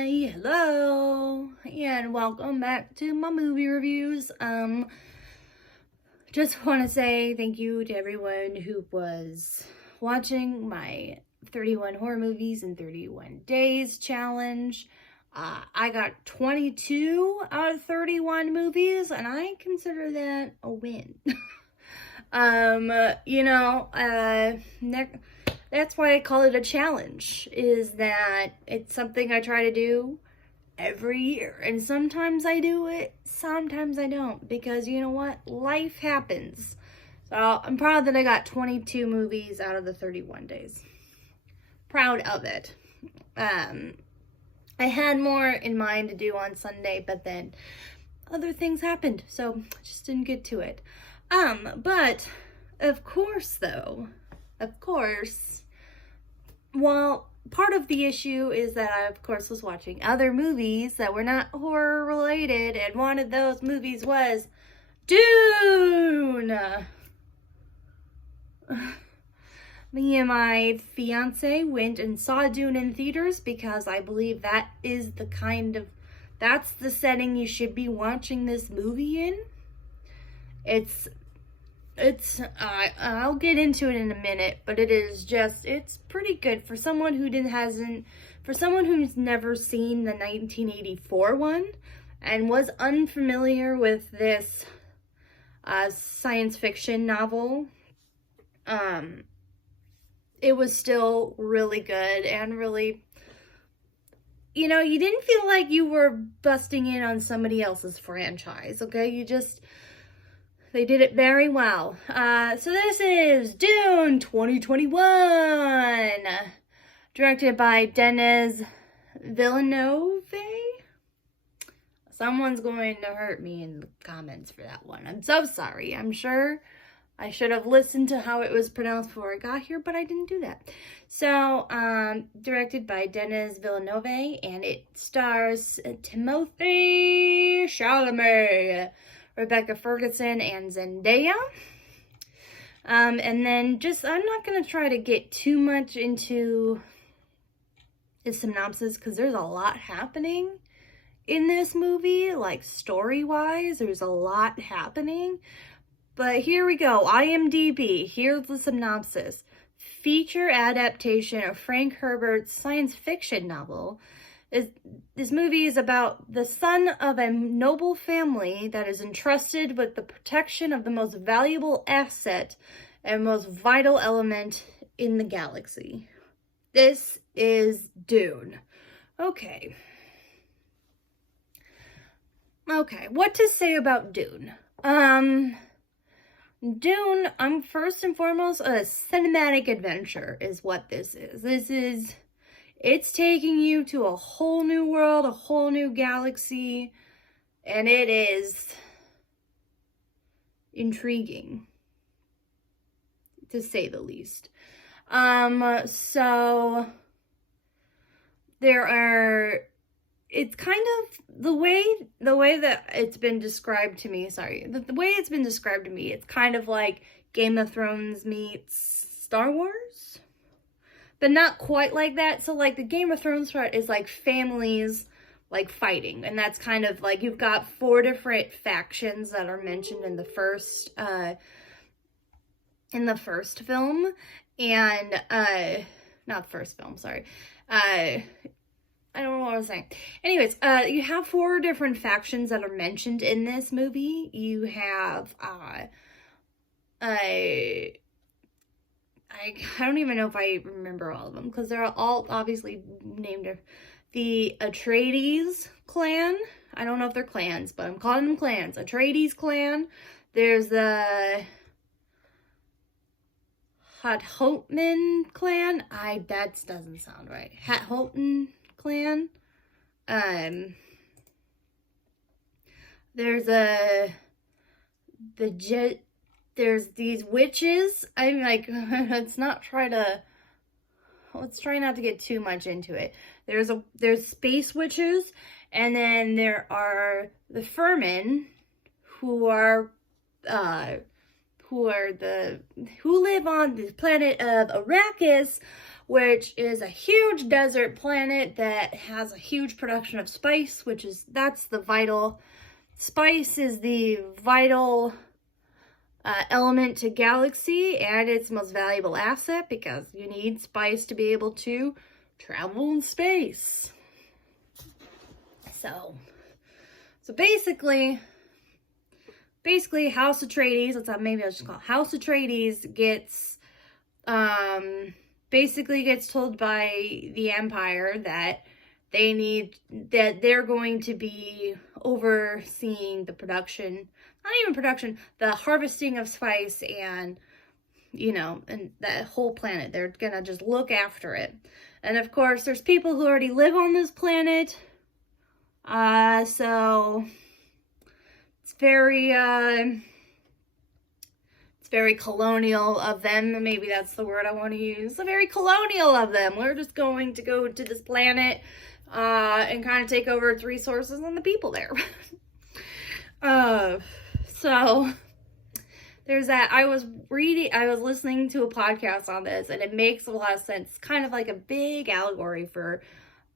Hi, hello, and welcome back to my movie reviews. Just want to say thank you to everyone who was watching my 31 horror movies in 31 days challenge. I got 22 out of 31 movies, and I consider that a win. That's why I call it a challenge, is that it's something I try to do every year. And sometimes I do it, sometimes I don't, because you know what? Life happens. So I'm proud that I got 22 movies out of the 31 days. Proud of it. I had more in mind to do on Sunday, but then other things happened, so I just didn't get to it. But of course, well, part of the issue is that I, of course, was watching other movies that were not horror related, and one of those movies was Dune. Me and my fiance went and saw Dune in theaters because I believe that's the setting you should be watching this movie in. I'll get into it in a minute, but it's pretty good for someone who's never seen the 1984 one and was unfamiliar with this science fiction novel. It was still really good and really, you didn't feel like you were busting in on somebody else's franchise, okay? They did it very well. So this is Dune 2021, directed by Denis Villeneuve. Someone's going to hurt me in the comments for that one. I'm so sorry. I'm sure I should have listened to how it was pronounced before I got here, but I didn't do that. So, directed by Denis Villeneuve, and it stars Timothee, Chalamet, Rebecca Ferguson, and Zendaya. And then I'm not going to try to get too much into the synopsis because there's a lot happening in this movie, like story-wise, there's a lot happening. But here we go, IMDb, here's the synopsis. Feature adaptation of Frank Herbert's science fiction novel. This movie is about the son of a noble family that is entrusted with the protection of the most valuable asset and most vital element in the galaxy. This is Dune. Okay, what to say about Dune? Dune, first and foremost, a cinematic adventure is what this is. It's taking you to a whole new world, a whole new galaxy, and it is intriguing, to say the least. So it's kind of the way that it's been described to me, the way it's been described to me, it's kind of like Game of Thrones meets Star Wars. But not quite like that. So, like, the Game of Thrones part is, like, families, like, fighting. And that's kind of, like, you've got 4 different factions that are mentioned in the first film. And, not the first film, sorry. I don't know what I was saying. Anyways, you have 4 different factions that are mentioned in this movie. You have, I don't even know if I remember all of them, because they're all obviously named the Atreides clan. I don't know if they're clans, but I'm calling them clans. Atreides clan. There's the Hathotman clan. That doesn't sound right. Hathotman clan. There's these witches. I'm like, let's try not to get too much into it. There's space witches, and then there are the Furmen, who live on the planet of Arrakis, which is a huge desert planet that has a huge production of spice, that's the vital, spice is the vital element to galaxy, and its most valuable asset, because you need spice to be able to travel in space. So basically House Atreides, maybe I'll just call it House Atreides, basically gets told by the Empire that they're going to be overseeing the production, not even production, the harvesting of spice, and, and that whole planet. They're gonna just look after it. And of course, there's people who already live on this planet, so it's very colonial of them. Maybe that's the word I want to use. Very colonial of them. We're just going to go to this planet and kind of take over its resources and the people there. So there's that. I was listening to a podcast on this, and it makes a lot of sense. It's kind of like a big allegory for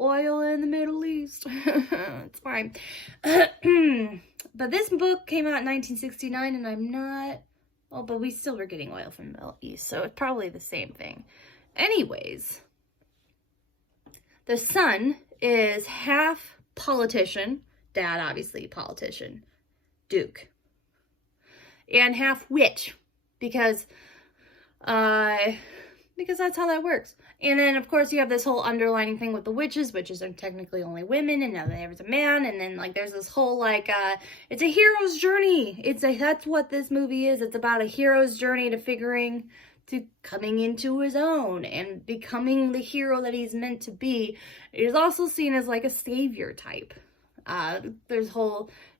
oil in the Middle East. It's fine. But this book came out in 1969, and I'm not... Well, but we still were getting oil from the Middle East, so it's probably the same thing. Anyways, the son is half politician, dad obviously politician, Duke, and half witch, because that's how that works. And then, of course, you have this whole underlining thing with the witches. Witches are technically only women, and now there's a man, and then, there's this whole, it's a hero's journey. That's what this movie is. It's about a hero's journey to coming into his own and becoming the hero that he's meant to be. It is also seen as, a savior type. There's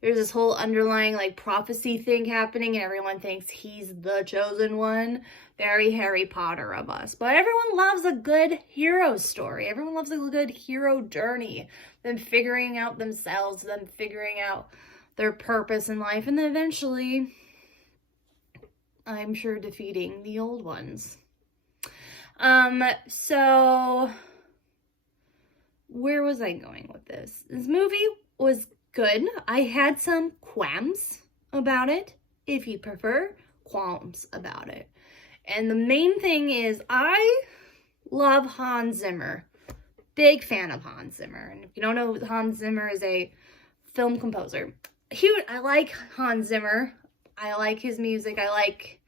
this whole underlying, prophecy thing happening, and everyone thinks he's the chosen one. Very Harry Potter of us. But everyone loves a good hero story. Everyone loves a good hero journey. Them figuring out themselves, them figuring out their purpose in life, and then eventually, I'm sure, defeating the old ones. So where was I going with this? This movie was good. I had some qualms about it, if you prefer, qualms about it. And the main thing is, I love Hans Zimmer. Big fan of Hans Zimmer. And if you don't know, Hans Zimmer is a film composer. I like Hans Zimmer. I like his music. I like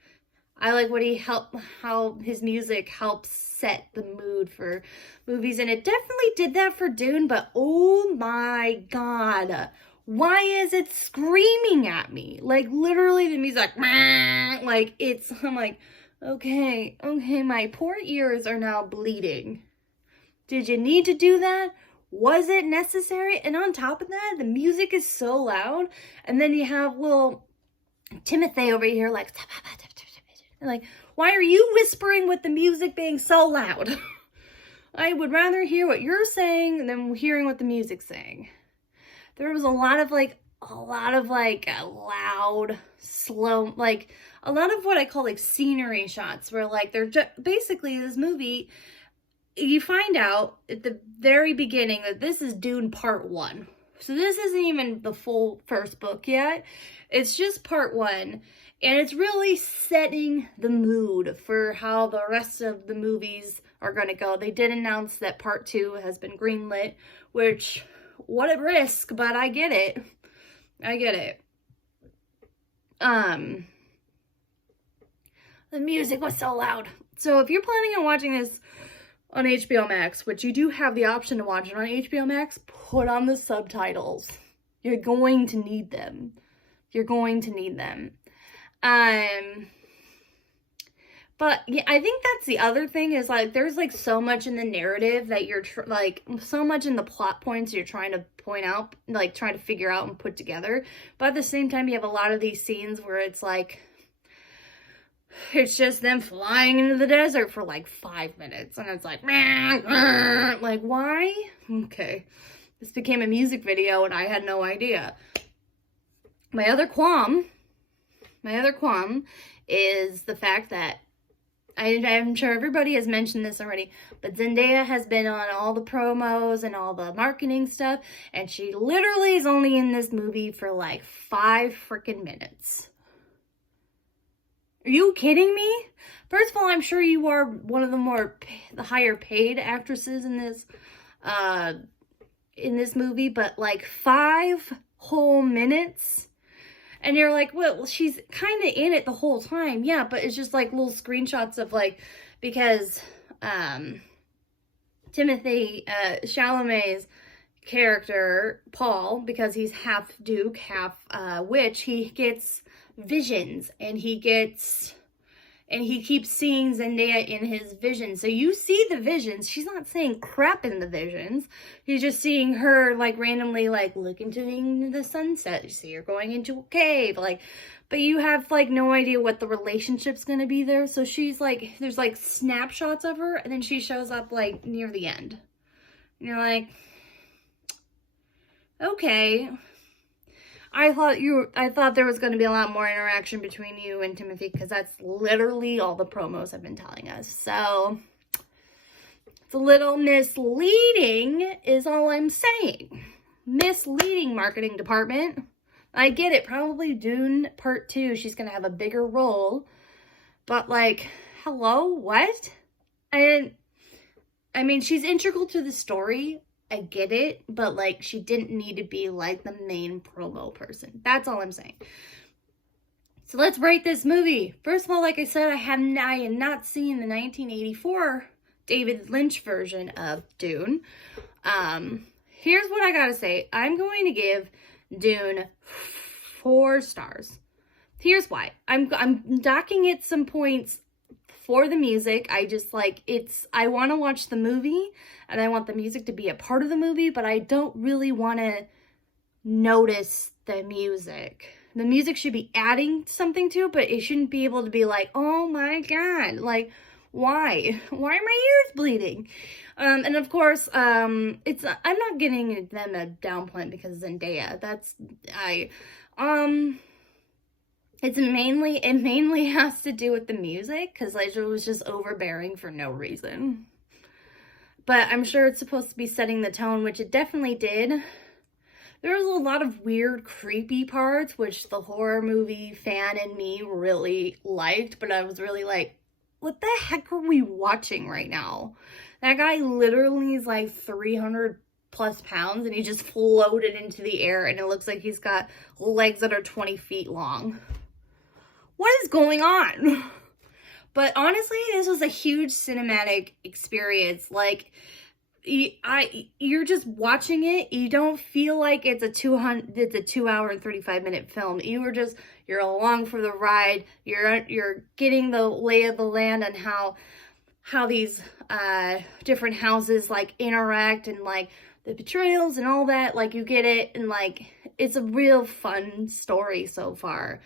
how his music helps set the mood for movies. And it definitely did that for Dune, but oh my God. Why is it screaming at me? Literally the music, I'm like, okay, my poor ears are now bleeding. Did you need to do that? Was it necessary? And on top of that, the music is so loud. And then you have little Timothee over here why are you whispering with the music being so loud? I would rather hear what you're saying than hearing what the music's saying. There was a lot of loud, slow, a lot of what I call scenery shots, where they're basically, this movie, you find out at the very beginning that this is Dune Part 1. So this isn't even the full first book yet. It's just Part 1. And it's really setting the mood for how the rest of the movies are going to go. They did announce that Part 2 has been greenlit, which, what a risk, but I get it. The music was so loud. So if you're planning on watching this on HBO Max, which you do have the option to watch it on HBO Max, put on the subtitles. You're going to need them. But yeah, I think that's the other thing is there's so much in the narrative that you're so much in the plot points you're trying to point out, trying to figure out and put together. But at the same time, you have a lot of these scenes where it's it's just them flying into the desert for 5 minutes, and it's why? Okay, this became a music video, and I had no idea. My other qualm is the fact that I'm sure everybody has mentioned this already, but Zendaya has been on all the promos and all the marketing stuff, and she literally is only in this movie for like 5 freaking minutes. Are you kidding me? First of all, I'm sure you are one of the higher paid actresses in this movie, but like 5 whole minutes? And you're like, well, she's kind of in it the whole time. Yeah, but it's just like little screenshots of like, because Timothee Chalamet's character, Paul, because he's half Duke, half witch, he gets visions, and he keeps seeing Zendaya in his vision. So you see the visions. She's not saying crap in the visions. He's just seeing her like randomly like look into the sunset. You see her going into a cave, like, but you have like no idea what the relationship's gonna be there. So she's like, there's like snapshots of her, and then she shows up like near the end. And you're like, okay. I thought there was going to be a lot more interaction between you and Timothee, because that's literally all the promos have been telling us. So, it's a little misleading is all I'm saying. Misleading, marketing department. I get it. Probably Dune Part 2. She's going to have a bigger role. But, like, hello? What? I mean, she's integral to the story. I get it, but like she didn't need to be like the main promo person. That's all I'm saying. So let's rate this movie. First of all, like I said, I had not seen the 1984 David Lynch version of Dune. Here's what I gotta say. I'm going to give Dune 4 stars. Here's why. I'm docking it some points for the music. I just like, I want to watch the movie and I want the music to be a part of the movie, but I don't really want to notice the music. The music should be adding something to it, but it shouldn't be able to be like, oh my God, like, why? Why are my ears bleeding? And of course, I'm not getting them a down point because Zendaya, it mainly has to do with the music, because like, it was just overbearing for no reason. But I'm sure it's supposed to be setting the tone, which it definitely did. There was a lot of weird, creepy parts, which the horror movie fan in me really liked, but I was really like, what the heck are we watching right now? That guy literally is like 300 plus pounds, and he just floated into the air, and it looks like he's got legs that are 20 feet long. What is going on? But honestly, this was a huge cinematic experience. Like, you're just watching it. You don't feel like it's a 2 hour and 35 minute film. You're along for the ride. You're getting the lay of the land on how these different houses like interact, and like the betrayals and all that. Like, you get it, and like it's a real fun story so far.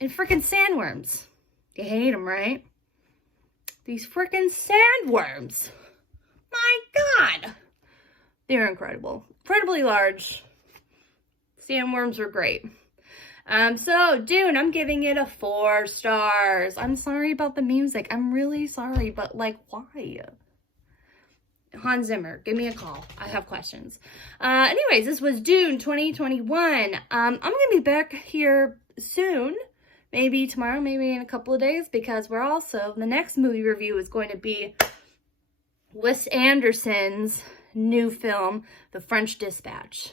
And freaking sandworms. You hate them, right? These freaking sandworms. My God. They're incredible. Incredibly large. Sandworms were great. So, Dune, I'm giving it a 4 stars. I'm sorry about the music. I'm really sorry, but like, why? Hans Zimmer, give me a call. I have questions. Anyways, this was Dune 2021. I'm going to be back here soon. Maybe tomorrow, maybe in a couple of days, because the next movie review is going to be Wes Anderson's new film, The French Dispatch.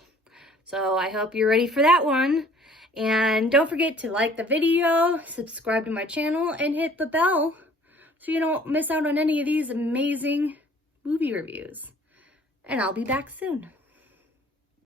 So I hope you're ready for that one. And don't forget to like the video, subscribe to my channel, and hit the bell so you don't miss out on any of these amazing movie reviews. And I'll be back soon.